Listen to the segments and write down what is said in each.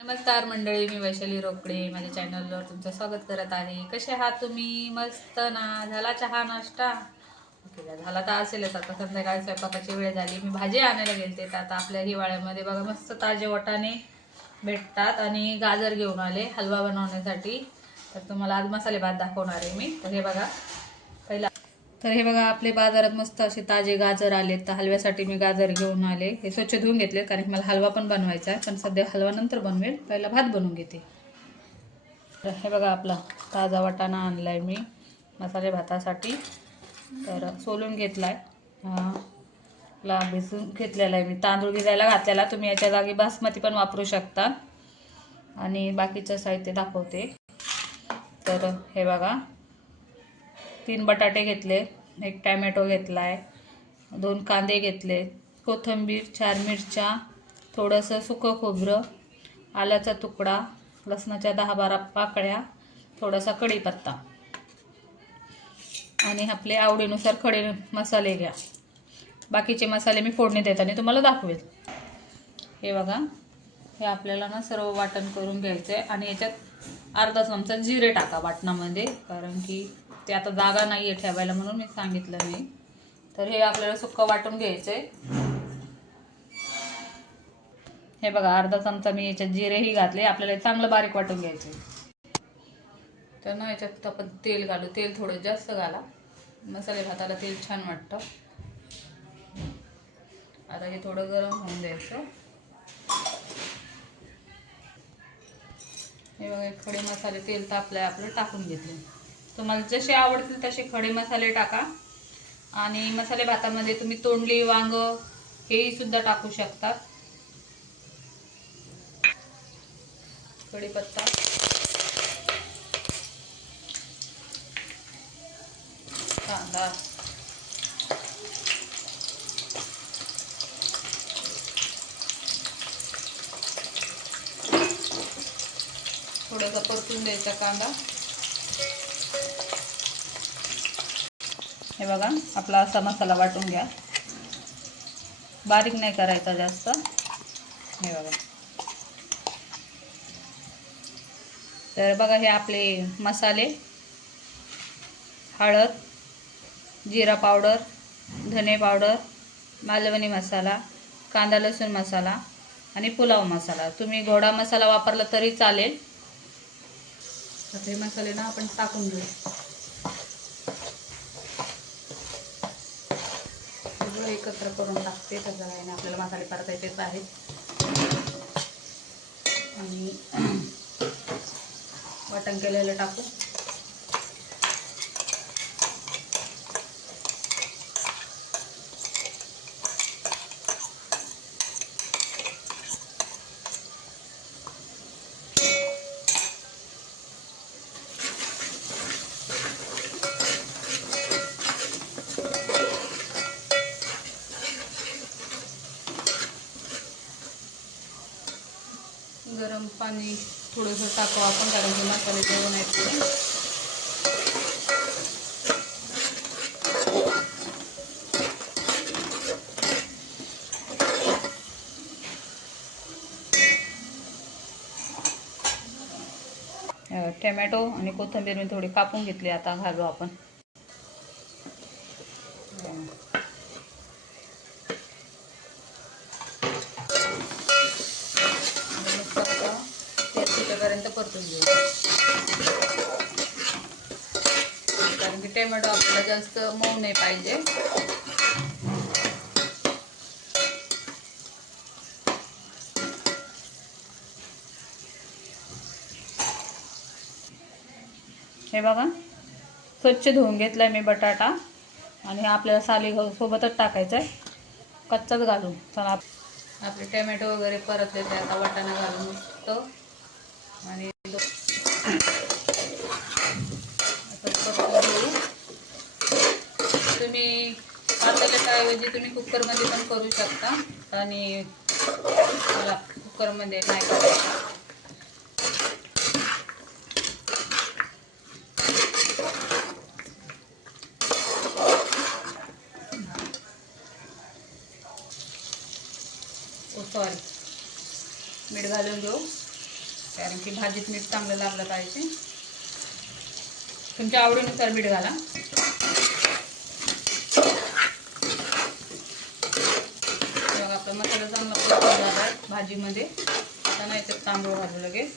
नमस्कार मंडळी, मी वैशाली रोकडे माझ्या चॅनलवर तुमचं स्वागत करत आहे. कसे आहात तुम्ही? मस्त ना? झाला चहा नाश्ता? ओके, झाला तर असेलच. आता संध्याकाळी स्वयंपाकाची वेळ झाली. मी भाजी आणायला गेलते तर आता आपल्या हिवाळ्यामध्ये बघा मस्त ताजे वाटाणे भेटतात आणि गाजर घेऊन आले हलवा बनवण्यासाठी. तर तुम्हाला आज मसाले भात दाखवणार आहे मी. तर हे बघा, हे बघा आपले बाजारात मस्त असे ताजे गाजर आले. तर हलव्यासाठी मी गाजर घेऊन आले. हे स्वच्छ धुवून घेतले कारण की मला हलवा पण बनवायचा आहे, पण सध्या हलवा नंतर बनवेल, पहिला भात बनवून घेते. तर हे बघा आपला ताजा वाटाणा आणलाय मी मसाले भातासाठी. तर सोलून घेतलाय, ला भिजून घेतलेला आहे मी. तांदूळ भिजायला घातलेला, तुम्ही याच्या जागी बासमती पण वापरू शकता. आणि बाकीचं साहित्य दाखवते. तर हे बघा, 3 बटाटे घेतले, 1 टॅमॅटो घेतलाय, 2 कांदे घेतले, कोथिंबीर, 4 मिरच्या, थोडंसं सुकं खोबरं, आल्याचा तुकडा, लसणाच्या 10-12 पाकळ्या, थोडासा कढीपत्ता आणि आपले आवडीनुसार खडे मसाले घ्या. बाकीचे मसाले मी फोडणी देताना तुम्हाला दाखवेल. हे बघा, हे आपल्याला ना सर्व वाटण करून घ्यायचं आहे आणि याच्यात अर्धा चमचा जिरे टाका वाटणामध्ये, कारण की ते आता जागा नाही आहे ठेवायला म्हणून मी सांगितलं नाही. तर हे आपल्याला सुक्कं वाटून घ्यायचं आहे. हे बघा, अर्धा चमचा मी याच्यात जिरेही घातले. आपल्याला चांगलं बारीक वाटून घ्यायचं आहे. तर ना याच्यात आपण तेल घालू. तेल थोडं जास्त घाला, मसाले भाताला तेल छान वाटतं. आता हे थोडं गरम होऊन द्यायचं. हे बघा, खडे मसाले तेल तापलंय आपलं, टाकून घेतले. तुम्हाला जसे आवडतील तसे खडे मसाले टाका. आणि मसाले भातामध्ये तुम्ही तोंडली, वांग हेही सुद्धा टाकू शकता. कढीपत्ता, कांदा, थोडासा परतून द्यायचा कांदा. हे बघा, आपला असा मसाला वाटून घ्या, बारीक नाही करायचा जास्त. हे बघा, तर बघा हे आपले मसाले: हळद, जिरा पावडर, धने पावडर, मालवणी मसाला, कांदा लसूण मसाला आणि पुलाव मसाला. तुम्ही गोडा मसाला वापरला तरी चालेल. तर हे मसाले ना आपण टाकून घेऊ. सगळं एकत्र करून टाकते. तर जरा आपल्याला मसाले परतायचेच आहेत. आणि वाटण केलेलं टाकू. गरम पाणी थोडंसं टाकू आपण, कारण की मसाले जेवण आहेत पुढे. टोमॅटो आणि कोथिंबीर मी थोडी कापून घेतली, आता घालू आपण. तेल सुटेपर्यंत परतून घेऊ, कारण की टोमॅटो आपल्याला जास्त मऊ नाही पाहिजे. हे बघा, स्वच्छ धुवून घेतलाय मी बटाटा, आणि आपल्याला साली सोबतच टाकायचं आहे, कच्चाच घालून. चला, आपले टोमॅटो वगैरे परतले ते आता वाटाणा घालून मस्त आणि तुम्ही पातेल्याच्या ऐवजी तुम्ही कुकरमध्ये पण करू शकता, आणि मला कुकरमध्ये नाही करायचं. सॉरी, मीठ घालून घेऊ. कारण की भाजीत मीठ चांगलं लागलं पाहिजे. तुमच्या आवडीनुसार मीठ घाला. बघा आपला मसाला चांगला परतून झाला आहे भाजीमध्ये. आता नाही तर तांदूळ घालू लगेच.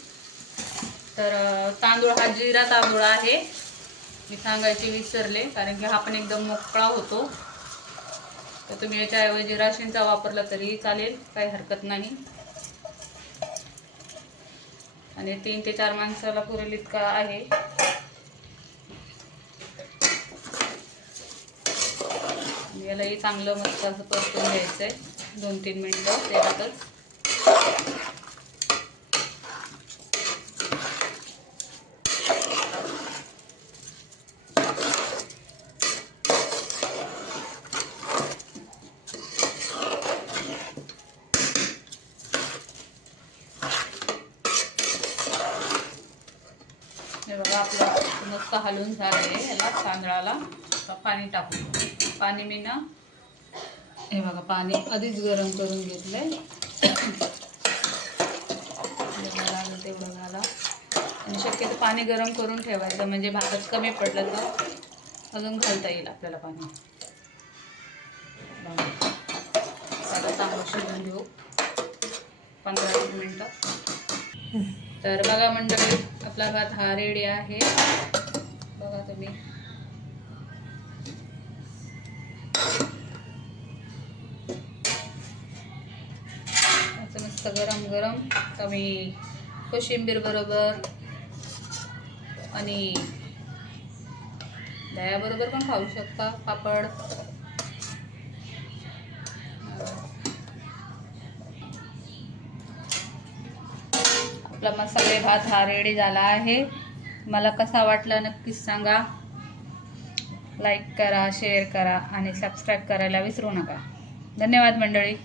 तर तांदूळ हा जिरा तांदूळ आहे, मी सांगायचे विसरले, कारण की हा पण एकदम मोकळा होतो. तर तुम्ही याच्याऐवजी राशींचा वापरला तरी चालेल, काही हरकत नाही. आणि 3 ते 4 माणसाला पुरेल इतका आहे. यालाही चांगलं मस्त असं परतून घ्यायचं आहे 2-3 मिनिटं तेलातच. हे बघा आपलं मस्त हलवून झालं आहे. याला तांदळाला पाणी टाकू. पाणी मी ना हे बघा पाणी आधीच गरम करून घेतलंय. लागेल तेवढं घाला. आणि शक्यतो पाणी गरम करून ठेवायचं, म्हणजे भातच कमी पडलं तर अजून घालता येईल आपल्याला पाणी. आता चांगलं शिजून घेऊ 15-20 मिनटं. तर बघा मंडळी, आपला भात हा रेडी आहे. बघा तुम्ही, असं मस्त गरम गरम तुम्ही कोशिंबीर बरोबर आणि दह्याबरोबर पण खाऊ शकता, पापड. आपला मसाले भात हा रेडी झाला आहे. मला कसा वाटला नक्कीच सांगा. लाईक करा, शेअर करा आणि सबस्क्राईब करायला विसरू नका. धन्यवाद मंडळी.